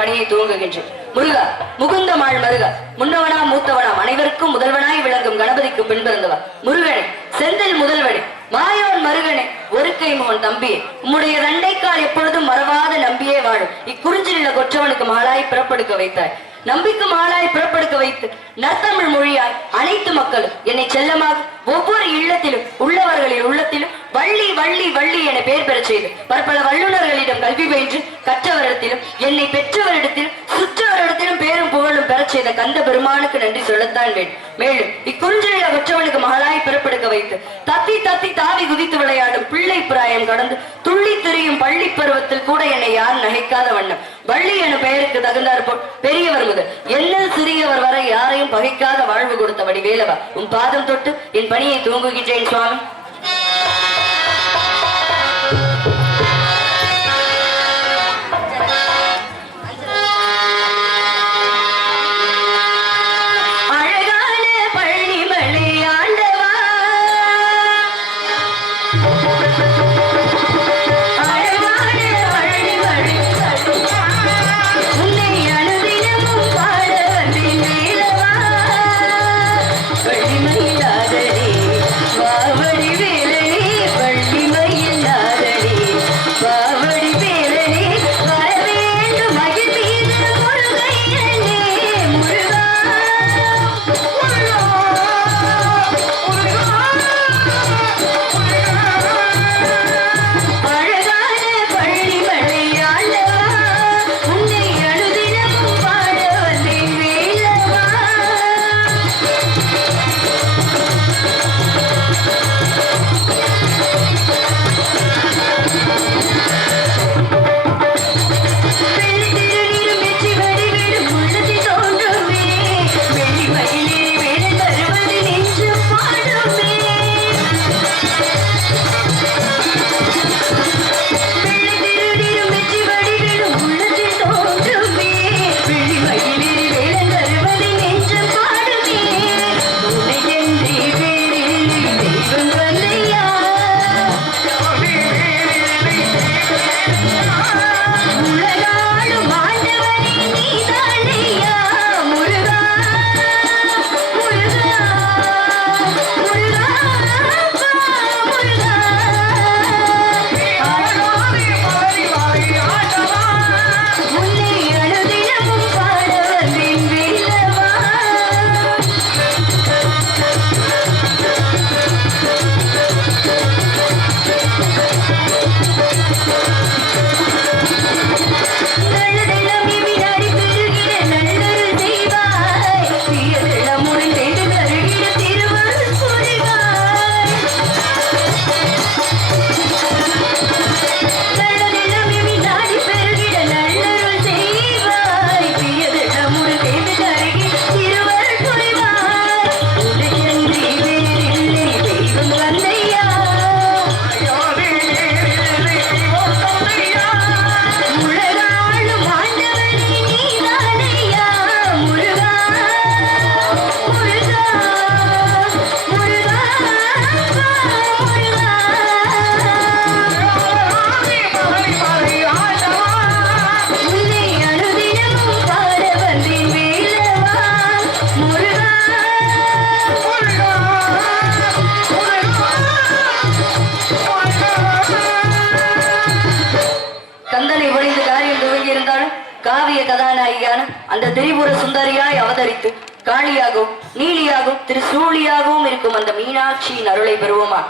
பணியை துவங்குகின்றேன். முருகா முகுந்த மாள் மருகா முன்னவனா மூத்தவனாம் அனைவருக்கும் முதல்வனாய் விளங்கும் கணபதிக்கு பின்பிறந்தவா. முருகனே செந்தில் முதல்வனே மாயோன் மருகனே ஒரு கை மோன் தம்பியே உம்முடைய தண்டைக்கால் எப்பொழுதும் மறவாத நம்பியே வாழும். இக்குறிஞ்சிலுள்ள கொற்றவனுக்கு மாலாய் பிறப்படுக்க வைத்தாய். நம்பிக்கும் ஆளாய் பிறப்படுக்க வைத்து நத்தமிழ் மொழியாய் அனைத்து மக்களும் என்னை செல்லமாக ஒவ்வொரு இல்லத்திலும் உள்ளவர்களின் உள்ளத்திலும் வள்ளி வள்ளி வள்ளி என பெயர் பெறச் செய்து பற்பல வல்லுநர்களிடம் கல்வி பயின்று கற்றவரிடத்திலும் என்னை பெற்றவரிடத்திலும் சுற்றவரிடத்திலும் பேரும் புகழும் பெறச் செய்த கந்த பெருமானுக்கு நன்றி சொல்லத்தான் வேண்டும். மேலும் இக்குஞ்சில அவற்றவனுக்கு மகளாய் பிறப்படுக்க வைத்து தத்தி தத்தி தாவி குதித்து விளையாடும் பிள்ளை பிராயம் கடந்து துள்ளி திரியும் பள்ளி பருவத்தில் கூட என்னை யார் நகைக்காத வண்ணம். வள்ளி என பெயருக்கு தகுந்தார் போல் பெரியவர் முதல் என்ன சிறியவர் வரை யாரையும் பகைக்காத வாழ்வு கொடுத்தபடி வேலவா உன் பாதம் தொட்டு என் பணியை தூங்குகின்றேன் சுவாமி. அந்த திரிபுர சுந்தரியாய் அவதரித்து காளியாகவும் நீலியாகவும் திரு சூழியாகவும் இருக்கும் அந்த மீனாட்சியின் அருளை பெறுவோமா?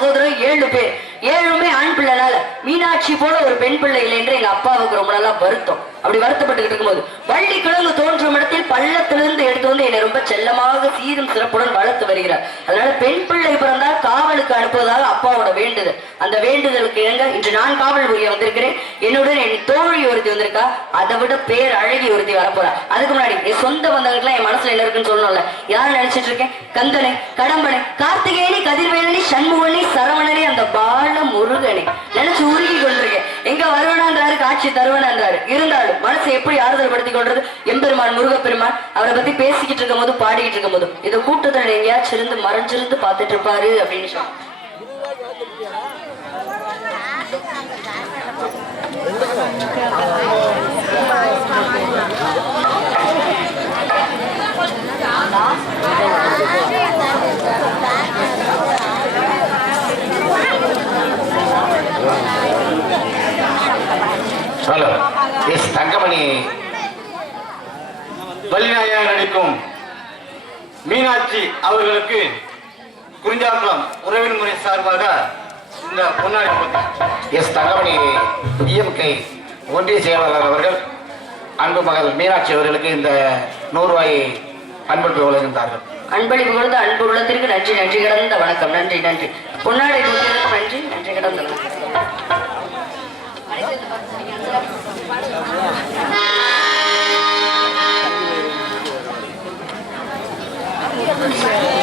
சகோதரர் ஏழு பேர். ஏழுமே ஆண் பிள்ளைனால மீனாட்சி போல ஒரு பெண் பிள்ளை இல்லை என்று எங்க அப்பாவுக்கு ரொம்ப நல்லா வருத்தம். அப்படி வருத்தப்பட்டு இருக்கும்போது வள்ளி கிழங்கு தோன்றும் இடத்தில் பள்ளத்திலிருந்து எடுத்து வந்து என்னை ரொம்ப செல்லமாக சீரும் சிறப்புடன் வளர்த்து வருகிறார். அதனால பெண் பிள்ளை பிறந்தால் காவலுக்கு அனுப்புவதாக அப்பாவோட வேண்டுதல். அந்த வேண்டுதலுக்கு இணங்க இன்று நான் காவல் புரிய வந்திருக்கிறேன். என்னுடன் என் தோழி ஒருத்தி வந்திருக்கா அதை விட பேர் அழகி ஒருத்தி வரப்போறா. அதுக்கு முன்னாடி என் சொந்த பந்தங்கள்லாம் என் மனசுல என்ன இருக்குன்னு சொல்லணும்ல? யாரும் நினைச்சிட்டு இருக்கேன்? கந்தனை கடம்பனை கார்த்திகேயனி கதிர்வேலனி சண்முகனி சரவணனி அந்த பால முருகனை நினைச்சு வருவனான்றாரு தருவன் என்றாரு. இருந்தாலும் மனசை எப்படி ஆறுதல் படுத்திக் கொள்றது எம்பெருமான் முருகப்பெருமான் அவரை பத்தி பேசிக்கிட்டு இருக்கும் போது பாடிக்கிட்டு இருக்கும் போது இந்த கூட்டத்தில் எங்கேயாச்சும் இருந்து மறைஞ்சிருந்து பார்த்துட்டு இருப்பாரு அப்படின்னு சொல்லி ஹலோ எஸ் தங்கமணி. வள்ளிநாயகர் நடிக்கும் மீனாட்சி அவர்களுக்கு குறிஞ்சாக்குளம் உறவின் முறை சார்பாக இந்த பொன்னாடி எஸ் தங்கமணி டிஎம்கே ஒன்றிய செயலாளர் அவர்கள் அன்பு மகள் மீனாட்சி அவர்களுக்கு இந்த நூறு அன்பளிப்பு வழங்குகின்றார்கள். அன்பளிப்பு கொடுத்த அன்பு உள்ளத்திற்கு நன்றி நன்றி கடந்த வணக்கம். நன்றி நன்றி. பொன்னாடை நன்றி நன்றி கடந்த வணக்கம். மறைந்திருந்து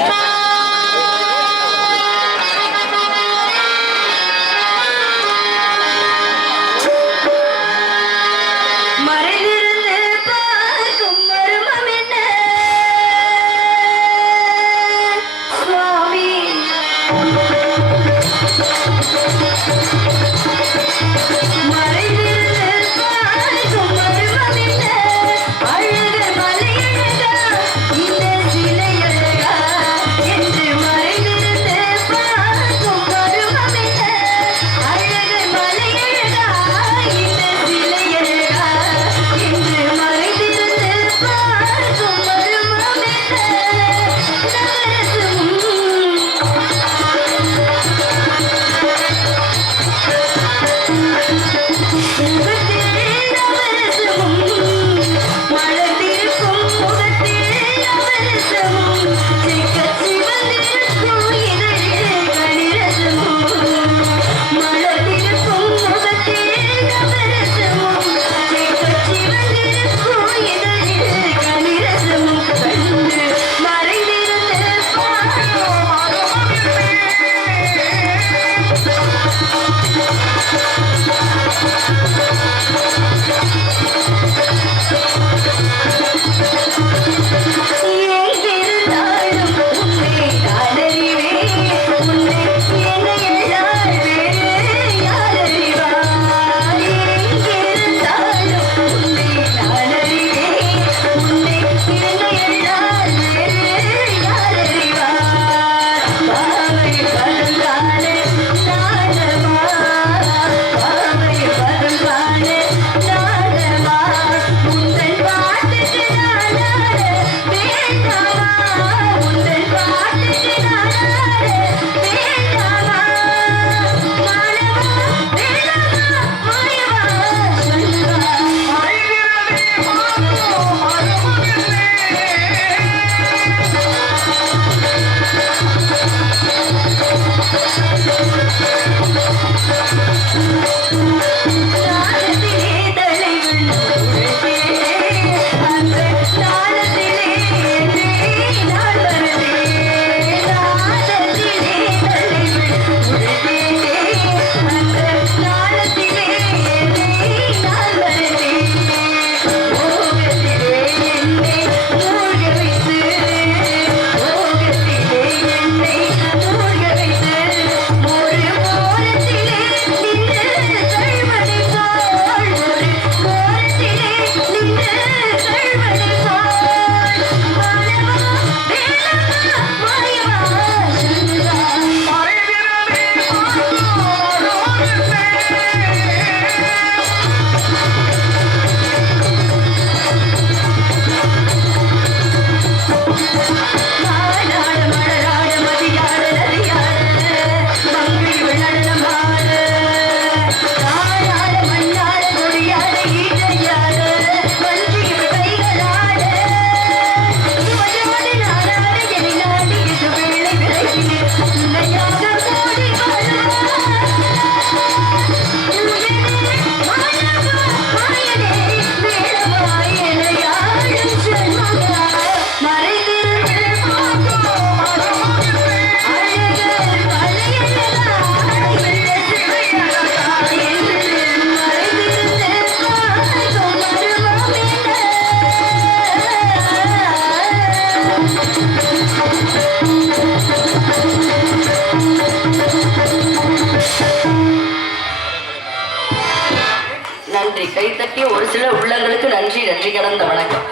கைத்தட்டிய ஒரு சில உள்ளங்களுக்கு நன்றி நன்றி கடந்த வணக்கம்.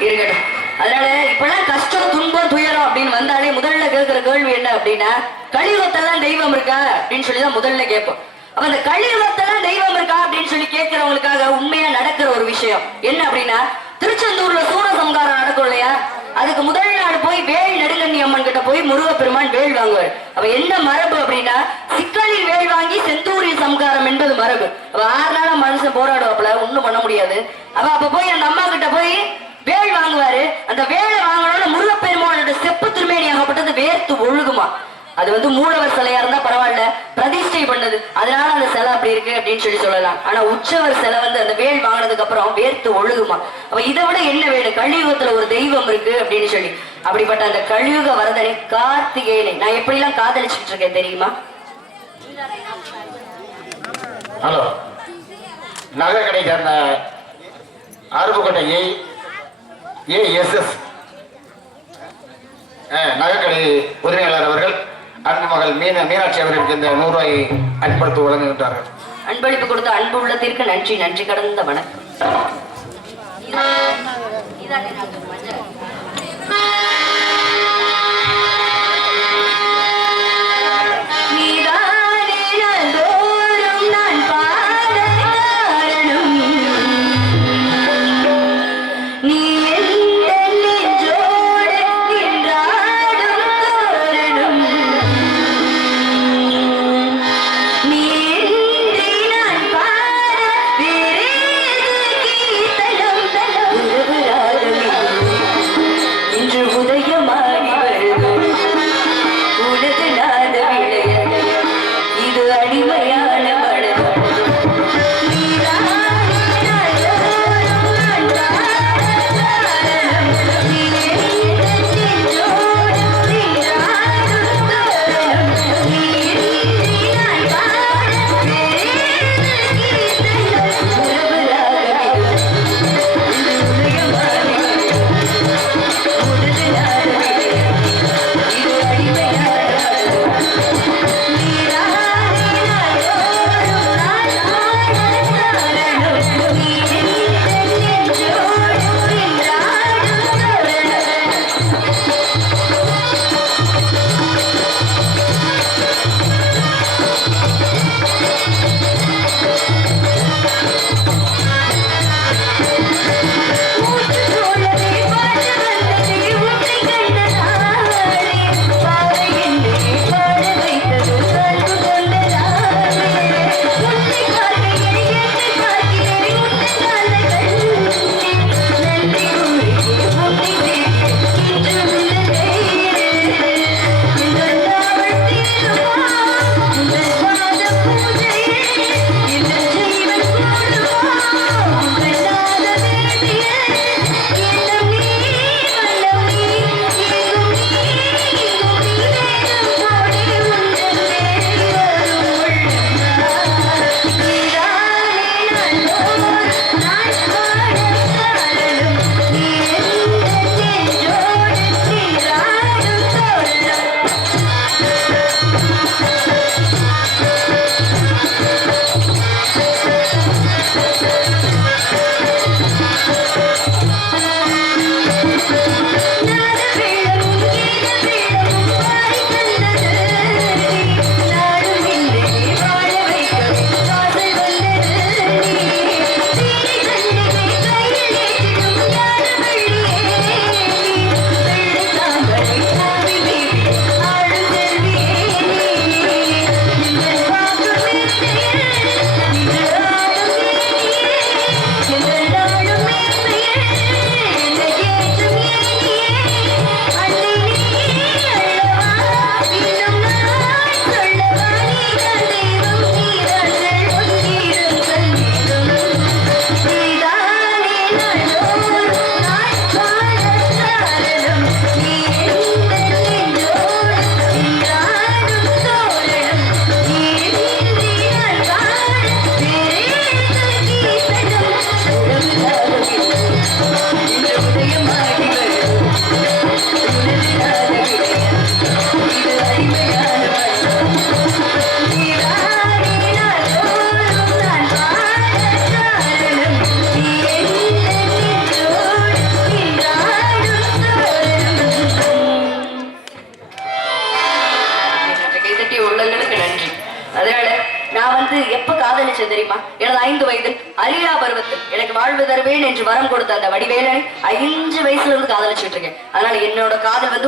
இருக்கட்டும். அதனால இப்பெல்லாம் கஷ்டம் துன்பம் துயரம் அப்படின்னு வந்தாலே முதல்ல கேட்கிற கேள்வி என்ன அப்படின்னா கழிவத்தெல்லாம் தெய்வம் இருக்கா அப்படின்னு சொல்லி தான் முதல்ல கேட்போம். அப்ப அந்த கழிவத்தெல்லாம் தெய்வம் இருக்கா அப்படின்னு சொல்லி கேட்கிறவங்களுக்காக உண்மையா நடக்கிற ஒரு விஷயம் என்ன அப்படின்னா திருச்செந்தூர்ல சூரசம்காரம் நடக்கும் இல்லையா? அதுக்கு முதல் நாள் போய் வேல் நெடுங்கண்ணி அம்மன் கிட்ட போய் முருகப்பெருமான் வேல் வாங்குவார். அப்ப என்ன மரபு அப்படின்னா சிக்கலில் வேல் வாங்கி செந்தூரில் சம்காரம் என்பது மரபு. அப்ப ஆறு நாளா மனுஷன் போராடுவாப்புல ஒண்ணும் பண்ண முடியாது. அப்ப அப்ப போய் அந்த அம்மா கிட்ட போய் வேல் வாங்குவாரு. அந்த வேலை வாங்கணும்னு முருகப்பெருமானோட செப்பு திருமேனி ஆகப்பட்டது வேர்த்து ஒழுகுமா. அது வந்து மூலவர் சிலையா இருந்தா பரவாயில்ல பிரதிஷ்டை பண்ணது. அதனால அந்த சிலை அப்படி இருக்கு அப்படின்னு சொல்லி சொல்லலாம். ஆனா உற்சவர் சிலை வந்து அந்த வேல் வாங்கினதுக்கு அப்புறம் வேர்த்து ஒழுகுமா? அப்ப இதை விட என்ன வேணும்? கலியுகத்துல ஒரு தெய்வம் இருக்கு அப்படின்னு சொல்லி. அப்படிப்பட்ட அந்த கலியுக வரதனை கார்த்திகேயனை. நான் எப்படி எல்லாம் காதலிச்சுட்டு இருக்கேன் தெரியுமா? ஹலோ. நகை கடை சேர்ந்த அருப்புக்கோட்டை ஏ ஏஎஸ்எஸ் நகைக்கடை உரிமையாளர் அவர்கள். அன்பு மகள் மீன மீனாட்சி அவர்களுக்கு இந்த நூறு ரூபாயை அன்படுத்தி வழங்குகின்றார்கள். அன்பளிப்பு கொடுத்த அன்பு உள்ளத்திற்கு நன்றி நன்றி கடந்த வணக்கம்.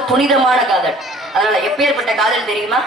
புனிதமான காதல். அதனால எப்பேற்பட்ட காதல் தெரியுமா?